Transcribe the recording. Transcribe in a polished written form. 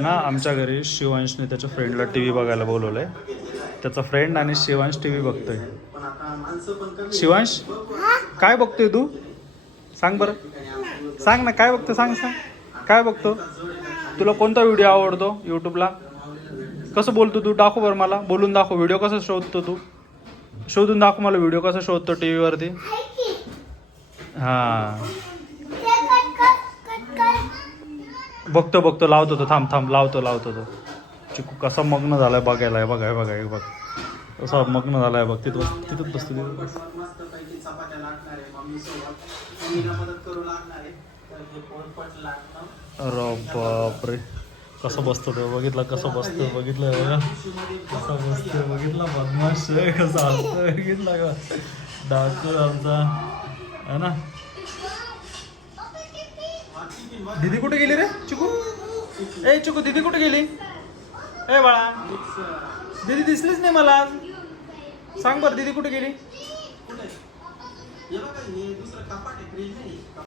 ना आमच्या घरी शिवांशने त्याच्या फ्रेंडला टीव्ही बघायला बोलवलंय. त्याचा फ्रेंड आणि शिवांश टीव्ही बघतोय. शिवांश काय बघतोय तू? सांग बरं, सांग ना काय बघतो, सांग सांग काय बघतो. तुला कोणता व्हिडिओ आवडतो यूट्यूबला? कसं बोलतो तू? दाखव बरं मला, बोलून दाखव. व्हिडिओ कसा शोधतो तू? शोधून दाखव मला व्हिडिओ कसा शोधतो टी व्हीवरती. हां बघतो बघतो, लावतो तो, थांब थांब लावतो तो. चिकू कसा मग्न झालाय बघायला, बघाय बघ कसा मग्न झालाय बघ. तिथं बसतो अरे बापरे, कसं बसतो तो, बघितला कसं बसतो, बघितलं कसं बसतो, बघितला बदमाश कसा असतो, बघितला का डाकू आमचा है ना. दीदी कुठे गेली रे चिकू? ए चिकू दीदी कुठे गेली? ए बाळा, दीदी दिसलीच नाही मला आज. सांग बरं दीदी कुठे गेली?